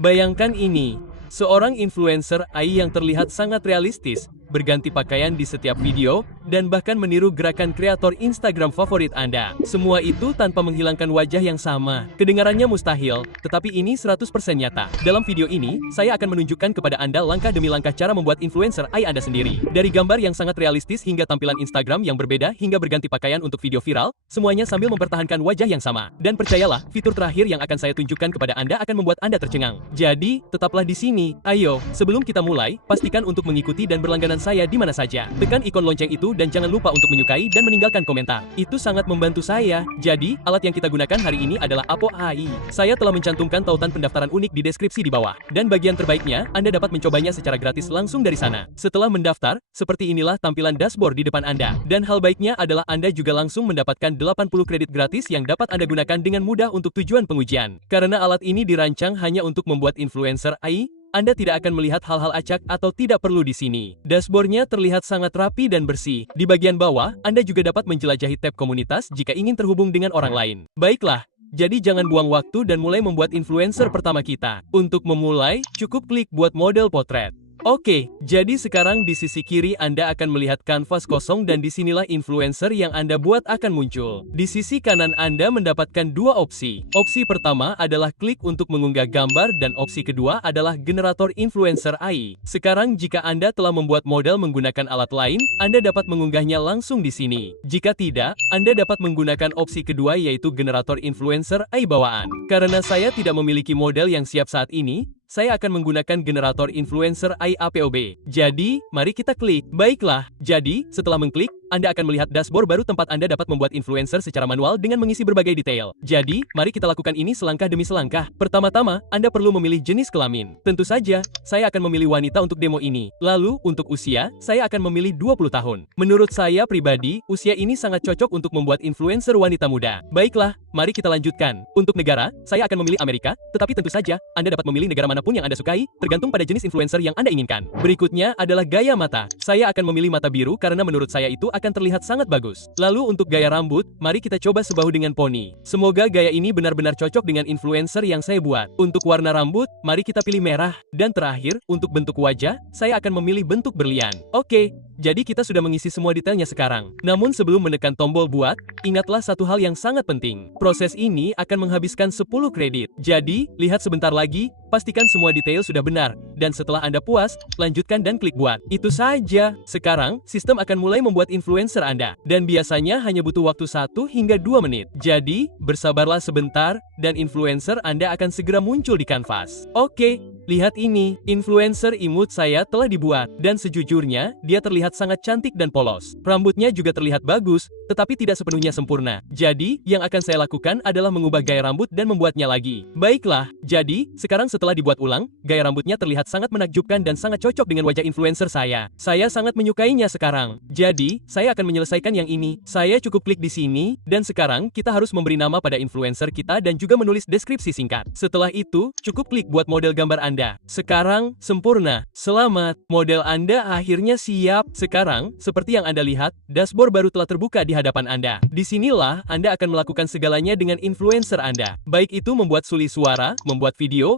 Bayangkan ini, seorang influencer AI yang terlihat sangat realistis, berganti pakaian di setiap video, dan bahkan meniru gerakan kreator Instagram favorit Anda. Semua itu tanpa menghilangkan wajah yang sama. Kedengarannya mustahil, tetapi ini 100% nyata. Dalam video ini, saya akan menunjukkan kepada Anda langkah demi langkah cara membuat influencer AI Anda sendiri. Dari gambar yang sangat realistis hingga tampilan Instagram yang berbeda hingga berganti pakaian untuk video viral, semuanya sambil mempertahankan wajah yang sama. Dan percayalah, fitur terakhir yang akan saya tunjukkan kepada Anda akan membuat Anda tercengang. Jadi, tetaplah di sini. Ayo, sebelum kita mulai, pastikan untuk mengikuti dan berlangganan saya di mana saja. Tekan ikon lonceng itu dan jangan lupa untuk menyukai dan meninggalkan komentar. Itu sangat membantu saya. Jadi, alat yang kita gunakan hari ini adalah Apo AI. Saya telah mencantumkan tautan pendaftaran unik di deskripsi di bawah. Dan bagian terbaiknya, Anda dapat mencobanya secara gratis langsung dari sana. Setelah mendaftar, seperti inilah tampilan dashboard di depan Anda. Dan hal baiknya adalah Anda juga langsung mendapatkan 80 kredit gratis yang dapat Anda gunakan dengan mudah untuk tujuan pengujian. Karena alat ini dirancang hanya untuk membuat influencer AI, Anda tidak akan melihat hal-hal acak atau tidak perlu di sini. Dashboardnya terlihat sangat rapi dan bersih. Di bagian bawah, Anda juga dapat menjelajahi tab komunitas jika ingin terhubung dengan orang lain. Baiklah, jadi jangan buang waktu dan mulai membuat influencer pertama kita. Untuk memulai, cukup klik buat model potret. Oke, jadi sekarang di sisi kiri Anda akan melihat kanvas kosong dan disinilah influencer yang Anda buat akan muncul. Di sisi kanan Anda mendapatkan dua opsi. Opsi pertama adalah klik untuk mengunggah gambar dan opsi kedua adalah generator influencer AI. Sekarang jika Anda telah membuat model menggunakan alat lain, Anda dapat mengunggahnya langsung di sini. Jika tidak, Anda dapat menggunakan opsi kedua yaitu generator influencer AI bawaan. Karena saya tidak memiliki model yang siap saat ini, saya akan menggunakan generator influencer AI APOB. Jadi, mari kita klik. Baiklah, jadi, setelah mengklik, Anda akan melihat dashboard baru tempat Anda dapat membuat influencer secara manual dengan mengisi berbagai detail. Jadi, mari kita lakukan ini selangkah demi selangkah. Pertama-tama, Anda perlu memilih jenis kelamin. Tentu saja, saya akan memilih wanita untuk demo ini. Lalu, untuk usia, saya akan memilih 20 tahun. Menurut saya pribadi, usia ini sangat cocok untuk membuat influencer wanita muda. Baiklah, mari kita lanjutkan. Untuk negara, saya akan memilih Amerika, tetapi tentu saja, Anda dapat memilih negara manapun yang Anda sukai, tergantung pada jenis influencer yang Anda inginkan. Berikutnya adalah gaya mata. Saya akan memilih mata biru karena menurut saya itu akan terlihat sangat bagus. Lalu untuk gaya rambut, mari kita coba sebahu dengan poni. Semoga gaya ini benar-benar cocok dengan influencer yang saya buat. Untuk warna rambut, mari kita pilih merah. Dan terakhir, untuk bentuk wajah, saya akan memilih bentuk berlian. Oke, jadi kita sudah mengisi semua detailnya sekarang. Namun sebelum menekan tombol buat, ingatlah satu hal yang sangat penting. Proses ini akan menghabiskan 10 kredit. Jadi, lihat sebentar lagi, pastikan semua detail sudah benar. Dan setelah Anda puas, lanjutkan dan klik buat. Itu saja. Sekarang, sistem akan mulai membuat influencer Anda. Dan biasanya hanya butuh waktu 1 hingga 2 menit. Jadi, bersabarlah sebentar, dan influencer Anda akan segera muncul di kanvas. Oke. Lihat ini, influencer imut saya telah dibuat, dan sejujurnya, dia terlihat sangat cantik dan polos. Rambutnya juga terlihat bagus, tetapi tidak sepenuhnya sempurna. Jadi, yang akan saya lakukan adalah mengubah gaya rambut dan membuatnya lagi. Baiklah, jadi, sekarang setelah dibuat ulang, gaya rambutnya terlihat sangat menakjubkan dan sangat cocok dengan wajah influencer saya. Saya sangat menyukainya sekarang. Jadi, saya akan menyelesaikan yang ini. Saya cukup klik di sini, dan sekarang kita harus memberi nama pada influencer kita dan juga menulis deskripsi singkat. Setelah itu, cukup klik buat model gambar Anda. Sekarang, sempurna. Selamat, model Anda akhirnya siap. Sekarang, seperti yang Anda lihat, dashboard baru telah terbuka di hadapan Anda. Disinilah Anda akan melakukan segalanya dengan influencer Anda. Baik itu membuat suli suara, membuat video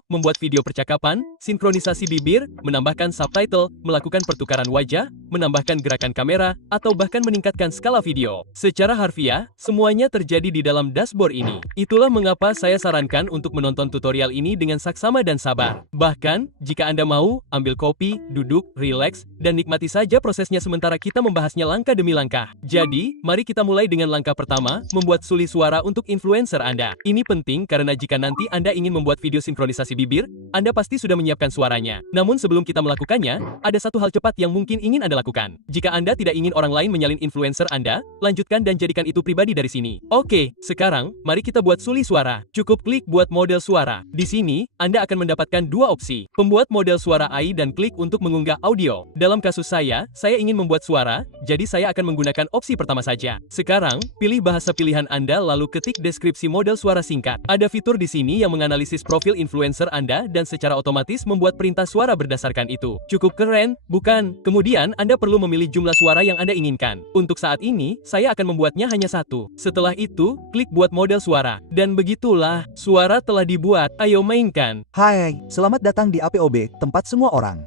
percakapan, sinkronisasi bibir, menambahkan subtitle, melakukan pertukaran wajah, menambahkan gerakan kamera, atau bahkan meningkatkan skala video. Secara harfiah, semuanya terjadi di dalam dashboard ini. Itulah mengapa saya sarankan untuk menonton tutorial ini dengan saksama dan sabar. Bahkan, jika Anda mau, ambil kopi, duduk, rileks, dan nikmati saja prosesnya sementara kita membahasnya langkah demi langkah. Jadi, mari kita mulai dengan langkah pertama, membuat suli suara untuk influencer Anda. Ini penting karena jika nanti Anda ingin membuat video sinkronisasi bibir, Anda pasti sudah menyiapkan suaranya. Namun sebelum kita melakukannya, ada satu hal cepat yang mungkin ingin Anda lakukan. Jika Anda tidak ingin orang lain menyalin influencer Anda, lanjutkan dan jadikan itu pribadi dari sini. Oke, sekarang, mari kita buat suli suara. Cukup klik buat model suara. Di sini, Anda akan mendapatkan dua opsi. Pembuat model suara AI dan klik untuk mengunggah audio. Dalam kasus saya ingin membuat suara, jadi saya akan menggunakan opsi pertama saja. Sekarang, pilih bahasa pilihan Anda lalu ketik deskripsi model suara singkat. Ada fitur di sini yang menganalisis profil influencer Anda dan secara otomatis membuat perintah suara berdasarkan itu. Cukup keren, bukan? Kemudian, Anda perlu memilih jumlah suara yang Anda inginkan. Untuk saat ini, saya akan membuatnya hanya satu. Setelah itu, klik buat model suara. Dan begitulah, suara telah dibuat. Ayo mainkan. Hai, selamat datang di APOB, tempat semua orang.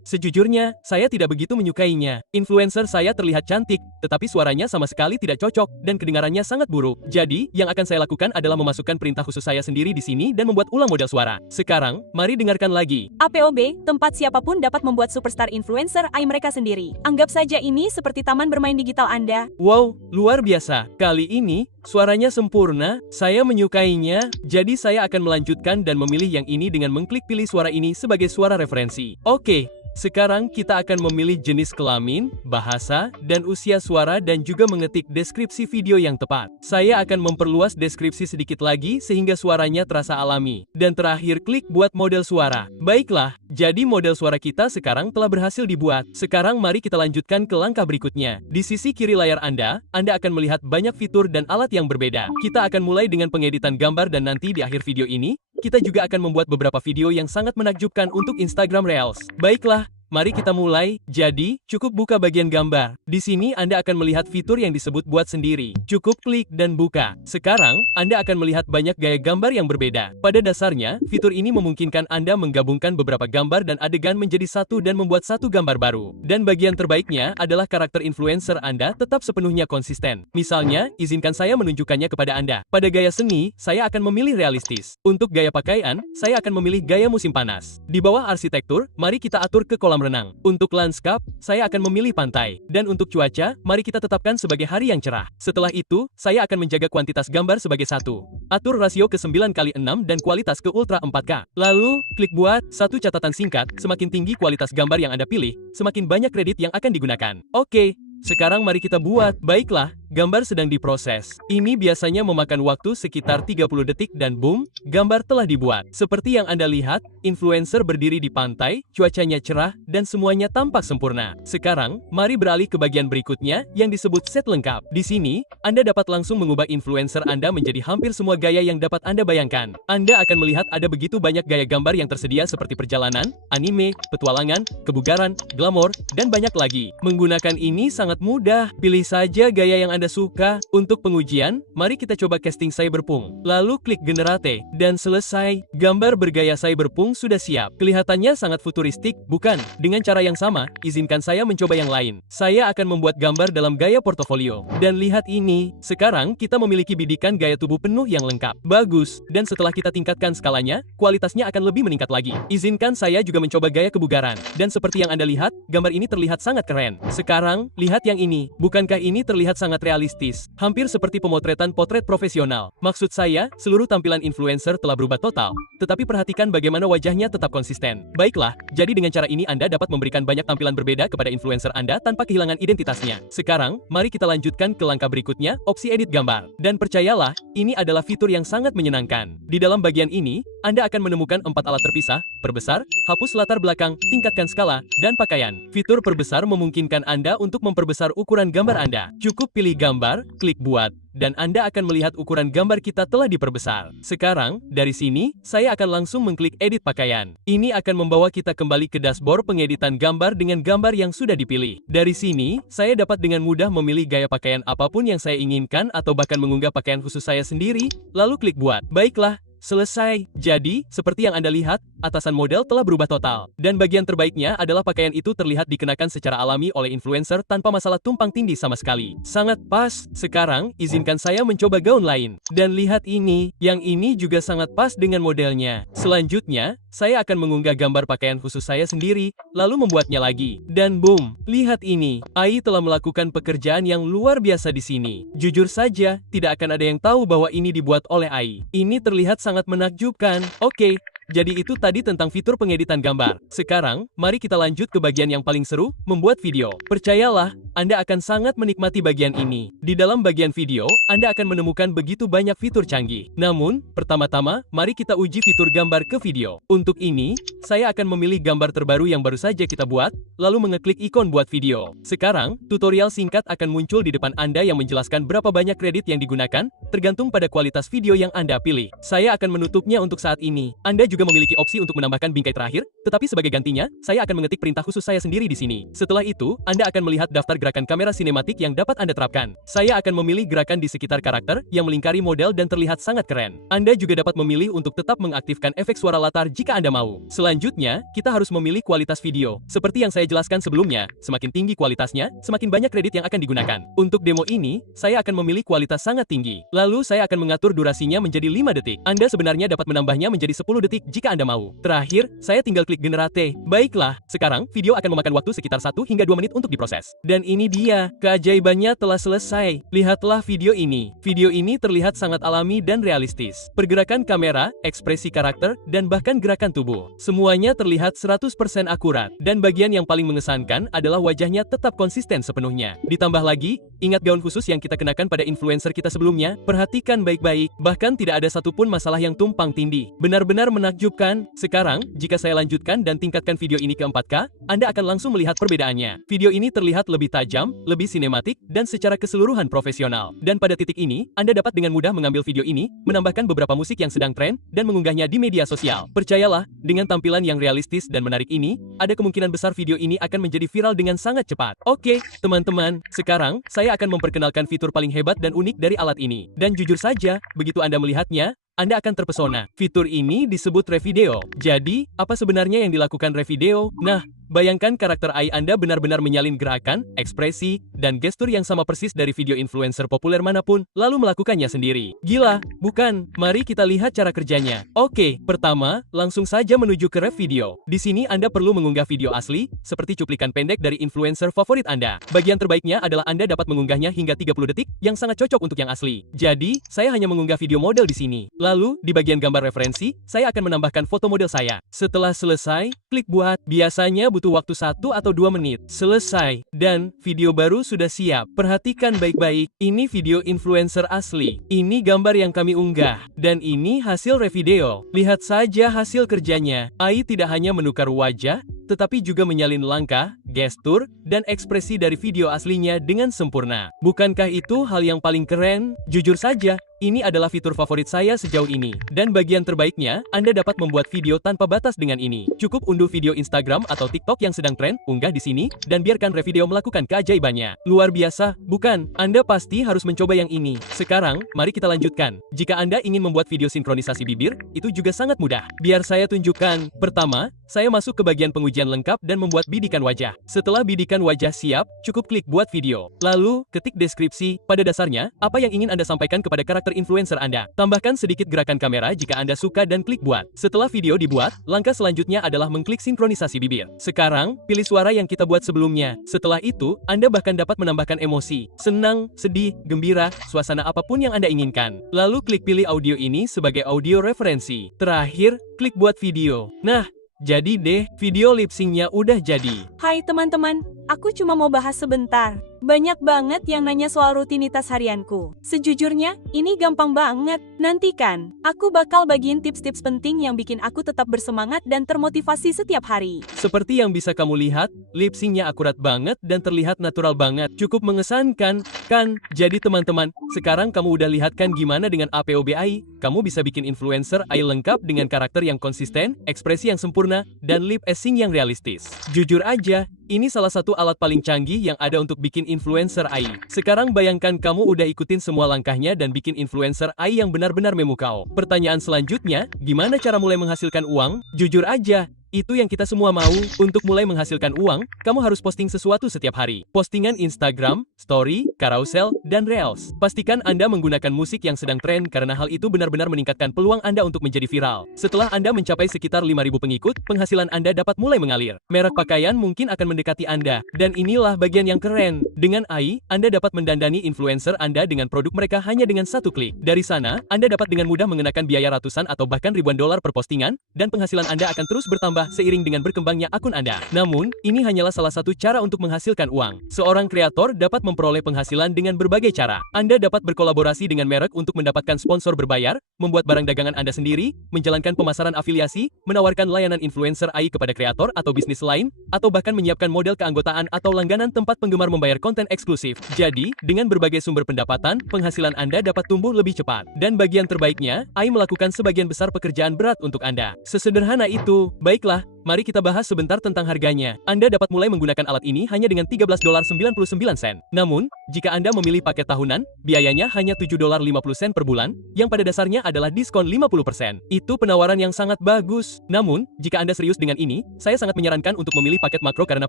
Sejujurnya, saya tidak begitu menyukainya. Influencer saya terlihat cantik, tetapi suaranya sama sekali tidak cocok, dan kedengarannya sangat buruk. Jadi, yang akan saya lakukan adalah memasukkan perintah khusus saya sendiri di sini dan membuat ulang model suara. Sekarang, mari dengarkan lagi. APOB, tempat siapapun dapat membuat superstar influencer AI mereka sendiri. Anggap saja ini seperti taman bermain digital Anda. Wow, luar biasa. Kali ini, suaranya sempurna, saya menyukainya, jadi saya akan melanjutkan dan memilih yang ini dengan mengklik pilih suara ini sebagai suara referensi. Oke. Sekarang kita akan memilih jenis kelamin, bahasa, dan usia suara dan juga mengetik deskripsi video yang tepat. Saya akan memperluas deskripsi sedikit lagi sehingga suaranya terasa alami. Dan terakhir klik buat model suara. Baiklah, jadi model suara kita sekarang telah berhasil dibuat. Sekarang mari kita lanjutkan ke langkah berikutnya. Di sisi kiri layar Anda akan melihat banyak fitur dan alat yang berbeda. Kita akan mulai dengan pengeditan gambar dan nanti di akhir video ini, kita juga akan membuat beberapa video yang sangat menakjubkan untuk Instagram Reels. Baiklah, mari kita mulai. Jadi, cukup buka bagian gambar. Di sini Anda akan melihat fitur yang disebut buat sendiri. Cukup klik dan buka. Sekarang, Anda akan melihat banyak gaya gambar yang berbeda. Pada dasarnya, fitur ini memungkinkan Anda menggabungkan beberapa gambar dan adegan menjadi satu dan membuat satu gambar baru. Dan bagian terbaiknya adalah karakter influencer Anda tetap sepenuhnya konsisten. Misalnya, izinkan saya menunjukkannya kepada Anda. Pada gaya seni, saya akan memilih realistis. Untuk gaya pakaian, saya akan memilih gaya musim panas. Di bawah arsitektur, mari kita atur ke kolam renang. Untuk lanskap, saya akan memilih pantai. Dan untuk cuaca, mari kita tetapkan sebagai hari yang cerah. Setelah itu, saya akan menjaga kuantitas gambar sebagai satu. Atur rasio ke 9:6 dan kualitas ke Ultra 4K. Lalu, klik buat. Satu catatan singkat, semakin tinggi kualitas gambar yang Anda pilih, semakin banyak kredit yang akan digunakan. Oke. Sekarang mari kita buat. Baiklah, gambar sedang diproses. Ini biasanya memakan waktu sekitar 30 detik dan boom, gambar telah dibuat. Seperti yang Anda lihat, influencer berdiri di pantai, cuacanya cerah, dan semuanya tampak sempurna. Sekarang, mari beralih ke bagian berikutnya yang disebut set lengkap. Di sini, Anda dapat langsung mengubah influencer Anda menjadi hampir semua gaya yang dapat Anda bayangkan. Anda akan melihat ada begitu banyak gaya gambar yang tersedia seperti perjalanan, anime, petualangan, kebugaran, glamor, dan banyak lagi. Menggunakan ini sangat mudah. Pilih saja gaya yang Anda suka. Untuk pengujian, mari kita coba casting Cyberpunk. Lalu klik Generate, dan selesai. Gambar bergaya Cyberpunk sudah siap. Kelihatannya sangat futuristik, bukan? Dengan cara yang sama, izinkan saya mencoba yang lain. Saya akan membuat gambar dalam gaya portofolio. Dan lihat ini, sekarang kita memiliki bidikan gaya tubuh penuh yang lengkap. Bagus, dan setelah kita tingkatkan skalanya, kualitasnya akan lebih meningkat lagi. Izinkan saya juga mencoba gaya kebugaran. Dan seperti yang Anda lihat, gambar ini terlihat sangat keren. Sekarang, lihat yang ini. Bukankah ini terlihat sangat realistis? Hampir seperti pemotretan potret profesional. Maksud saya, seluruh tampilan influencer telah berubah total. Tetapi perhatikan bagaimana wajahnya tetap konsisten. Baiklah, jadi dengan cara ini Anda dapat memberikan banyak tampilan berbeda kepada influencer Anda tanpa kehilangan identitasnya. Sekarang, mari kita lanjutkan ke langkah berikutnya, opsi edit gambar. Dan percayalah, ini adalah fitur yang sangat menyenangkan. Di dalam bagian ini, Anda akan menemukan 4 alat terpisah, perbesar, hapus latar belakang, tingkatkan skala, dan pakaian. Fitur perbesar memungkinkan Anda untuk memperbesar ukuran gambar Anda. Cukup pilih gambar, klik buat, dan Anda akan melihat ukuran gambar kita telah diperbesar. Sekarang, dari sini, saya akan langsung mengklik edit pakaian. Ini akan membawa kita kembali ke dashboard pengeditan gambar dengan gambar yang sudah dipilih. Dari sini, saya dapat dengan mudah memilih gaya pakaian apapun yang saya inginkan atau bahkan mengunggah pakaian khusus saya sendiri, lalu klik buat. Baiklah. Selesai. Jadi, seperti yang Anda lihat, atasan model telah berubah total. Dan bagian terbaiknya adalah pakaian itu terlihat dikenakan secara alami oleh influencer tanpa masalah tumpang tindih sama sekali. Sangat pas. Sekarang, izinkan saya mencoba gaun lain. Dan lihat ini, yang ini juga sangat pas dengan modelnya. Selanjutnya, saya akan mengunggah gambar pakaian khusus saya sendiri, lalu membuatnya lagi. Dan boom, lihat ini. AI telah melakukan pekerjaan yang luar biasa di sini. Jujur saja, tidak akan ada yang tahu bahwa ini dibuat oleh AI. Ini terlihat sangat menakjubkan. Oke. Jadi itu tadi tentang fitur pengeditan gambar. Sekarang, mari kita lanjut ke bagian yang paling seru, membuat video. Percayalah, Anda akan sangat menikmati bagian ini. Di dalam bagian video, Anda akan menemukan begitu banyak fitur canggih. Namun, pertama-tama, mari kita uji fitur gambar ke video. Untuk ini, saya akan memilih gambar terbaru yang baru saja kita buat, lalu mengeklik ikon buat video. Sekarang, tutorial singkat akan muncul di depan Anda yang menjelaskan berapa banyak kredit yang digunakan, tergantung pada kualitas video yang Anda pilih. Saya akan menutupnya untuk saat ini. Anda juga memiliki opsi untuk menambahkan bingkai terakhir, tetapi sebagai gantinya, saya akan mengetik perintah khusus saya sendiri di sini. Setelah itu, Anda akan melihat daftar gerakan kamera sinematik yang dapat Anda terapkan. Saya akan memilih gerakan di sekitar karakter yang melingkari model dan terlihat sangat keren. Anda juga dapat memilih untuk tetap mengaktifkan efek suara latar jika Anda mau. Selanjutnya, kita harus memilih kualitas video. Seperti yang saya jelaskan sebelumnya, semakin tinggi kualitasnya, semakin banyak kredit yang akan digunakan. Untuk demo ini, saya akan memilih kualitas sangat tinggi. Lalu saya akan mengatur durasinya menjadi 5 detik. Anda sebenarnya dapat menambahnya menjadi 10 detik jika Anda mau. Terakhir, saya tinggal klik generate. Baiklah, sekarang video akan memakan waktu sekitar 1 hingga 2 menit untuk diproses. Dan ini dia, keajaibannya telah selesai. Lihatlah video ini. Video ini terlihat sangat alami dan realistis. Pergerakan kamera, ekspresi karakter, dan bahkan gerakan tubuh. Semuanya terlihat 100% akurat. Dan bagian yang paling mengesankan adalah wajahnya tetap konsisten sepenuhnya. Ditambah lagi, ingat gaun khusus yang kita kenakan pada influencer kita sebelumnya? Perhatikan baik-baik, bahkan tidak ada satupun masalah yang tumpang tindih. Benar-benar menakjubkan. Sekarang, jika saya lanjutkan dan tingkatkan video ini ke 4K, Anda akan langsung melihat perbedaannya. Video ini terlihat lebih tajam, lebih sinematik, dan secara keseluruhan profesional. Dan pada titik ini, Anda dapat dengan mudah mengambil video ini, menambahkan beberapa musik yang sedang tren, dan mengunggahnya di media sosial. Percayalah, dengan tampilan yang realistis dan menarik ini, ada kemungkinan besar video ini akan menjadi viral dengan sangat cepat. Oke, teman-teman, sekarang saya akan memperkenalkan fitur paling hebat dan unik dari alat ini. Dan jujur saja, begitu Anda melihatnya, Anda akan terpesona. Fitur ini disebut Revideo. Jadi, apa sebenarnya yang dilakukan Revideo? Nah, bayangkan karakter AI Anda benar-benar menyalin gerakan, ekspresi, dan gestur yang sama persis dari video influencer populer manapun, lalu melakukannya sendiri. Gila, bukan? Mari kita lihat cara kerjanya. Oke, pertama, langsung saja menuju ke Revideo. Di sini Anda perlu mengunggah video asli, seperti cuplikan pendek dari influencer favorit Anda. Bagian terbaiknya adalah Anda dapat mengunggahnya hingga 30 detik, yang sangat cocok untuk yang asli. Jadi, saya hanya mengunggah video model di sini. Lalu, di bagian gambar referensi, saya akan menambahkan foto model saya. Setelah selesai, klik buat. Biasanya butuh waktu 1 atau 2 menit. Selesai. Dan, video baru sudah siap. Perhatikan baik-baik. Ini video influencer asli. Ini gambar yang kami unggah. Dan ini hasil Revideo. Lihat saja hasil kerjanya. AI tidak hanya menukar wajah, tetapi juga menyalin langkah, gestur, dan ekspresi dari video aslinya dengan sempurna. Bukankah itu hal yang paling keren? Jujur saja, ini adalah fitur favorit saya sejauh ini. Dan bagian terbaiknya, Anda dapat membuat video tanpa batas dengan ini. Cukup unduh video Instagram atau TikTok yang sedang tren, unggah di sini, dan biarkan Revideo melakukan keajaibannya. Luar biasa, bukan? Anda pasti harus mencoba yang ini. Sekarang, mari kita lanjutkan. Jika Anda ingin membuat video sinkronisasi bibir, itu juga sangat mudah. Biar saya tunjukkan. Pertama, saya masuk ke bagian pengujian lengkap dan membuat bidikan wajah. Setelah bidikan wajah siap, cukup klik buat video. Lalu, ketik deskripsi. Pada dasarnya, apa yang ingin Anda sampaikan kepada karakter influencer Anda. Tambahkan sedikit gerakan kamera jika Anda suka dan klik buat. Setelah video dibuat, langkah selanjutnya adalah mengklik sinkronisasi bibir. Sekarang, pilih suara yang kita buat sebelumnya. Setelah itu, Anda bahkan dapat menambahkan emosi, senang, sedih, gembira, suasana apapun yang Anda inginkan. Lalu klik pilih audio ini sebagai audio referensi. Terakhir, klik buat video. Nah, jadi deh, video lip sync-nya udah jadi. Hai teman-teman, aku cuma mau bahas sebentar. Banyak banget yang nanya soal rutinitas harianku. Sejujurnya, ini gampang banget. Nantikan, aku bakal bagiin tips-tips penting yang bikin aku tetap bersemangat dan termotivasi setiap hari. Seperti yang bisa kamu lihat, lip sync-nya akurat banget dan terlihat natural banget. Cukup mengesankan, kan? Jadi teman-teman, sekarang kamu udah lihat kan gimana dengan APOB AI? Kamu bisa bikin influencer AI lengkap dengan karakter yang konsisten, ekspresi yang sempurna, dan lip sync yang realistis. Jujur aja, ini salah satu alat paling canggih yang ada untuk bikin influencer AI. Sekarang bayangkan kamu udah ikutin semua langkahnya dan bikin influencer AI yang benar-benar memukau. Pertanyaan selanjutnya, gimana cara mulai menghasilkan uang? Jujur aja, Itu yang kita semua mau. Untuk mulai menghasilkan uang, kamu harus posting sesuatu setiap hari. Postingan Instagram, story, carousel, dan reels. Pastikan Anda menggunakan musik yang sedang tren karena hal itu benar-benar meningkatkan peluang Anda untuk menjadi viral. Setelah Anda mencapai sekitar 5.000 pengikut, penghasilan Anda dapat mulai mengalir. Merek pakaian mungkin akan mendekati Anda. Dan inilah bagian yang keren. Dengan AI, Anda dapat mendandani influencer Anda dengan produk mereka hanya dengan satu klik. Dari sana, Anda dapat dengan mudah mengenakan biaya ratusan atau bahkan ribuan dolar per postingan, dan penghasilan Anda akan terus bertambah seiring dengan berkembangnya akun Anda. Namun, ini hanyalah salah satu cara untuk menghasilkan uang. Seorang kreator dapat memperoleh penghasilan dengan berbagai cara. Anda dapat berkolaborasi dengan merek untuk mendapatkan sponsor berbayar, membuat barang dagangan Anda sendiri, menjalankan pemasaran afiliasi, menawarkan layanan influencer AI kepada kreator atau bisnis lain, atau bahkan menyiapkan model keanggotaan atau langganan tempat penggemar membayar konten eksklusif. Jadi, dengan berbagai sumber pendapatan, penghasilan Anda dapat tumbuh lebih cepat. Dan bagian terbaiknya, AI melakukan sebagian besar pekerjaan berat untuk Anda. Sesederhana itu. Baiklah, mari kita bahas sebentar tentang harganya. Anda dapat mulai menggunakan alat ini hanya dengan $13.99. Namun, jika Anda memilih paket tahunan, biayanya hanya $7.50 per bulan, yang pada dasarnya adalah diskon 50%. Itu penawaran yang sangat bagus. Namun, jika Anda serius dengan ini, saya sangat menyarankan untuk memilih paket makro karena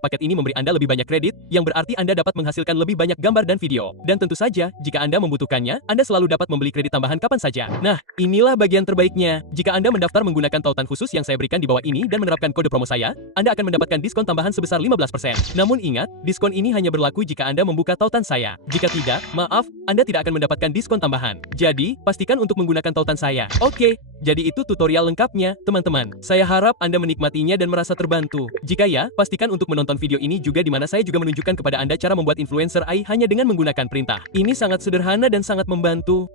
paket ini memberi Anda lebih banyak kredit, yang berarti Anda dapat menghasilkan lebih banyak gambar dan video. Dan tentu saja, jika Anda membutuhkannya, Anda selalu dapat membeli kredit tambahan kapan saja. Nah, inilah bagian terbaiknya. Jika Anda mendaftar menggunakan tautan khusus yang saya berikan di bawah ini dan menerapkan kode promo saya, Anda akan mendapatkan diskon tambahan sebesar 15%. Namun ingat, diskon ini hanya berlaku jika Anda membuka tautan saya. Jika tidak, maaf, Anda tidak akan mendapatkan diskon tambahan. Jadi, pastikan untuk menggunakan tautan saya. Oke, jadi itu tutorial lengkapnya, teman-teman. Saya harap Anda menikmatinya dan merasa terbantu. Jika ya, pastikan untuk menonton video ini juga di mana saya juga menunjukkan kepada Anda cara membuat influencer AI hanya dengan menggunakan perintah. Ini sangat sederhana dan sangat membantu.